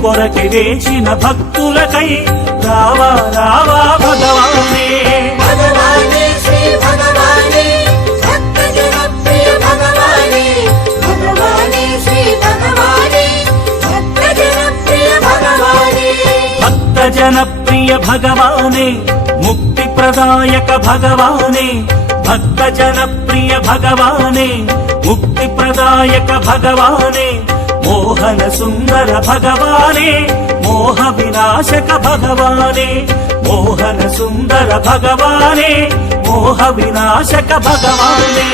కొరకి వేచిన భక్తులకై రావా రావా భగవానే భగవానే శ్రీ భగవానే భక్త జనప్రియ భగవానే భగవానే శ్రీ భగవానే భక్త జనప్రియ భగవానే భక్త జనప్రియ భగవానే ముక్తి ప్రదాయక భగవానే భక్త జనప్రియ భగవానే ముక్తి ప్రదాయక భగవానే మోహన సుందర భగవానే మోహ వినాశక భగవానే మోహన సుందర భగవానే మోహ వినాశక భగవానే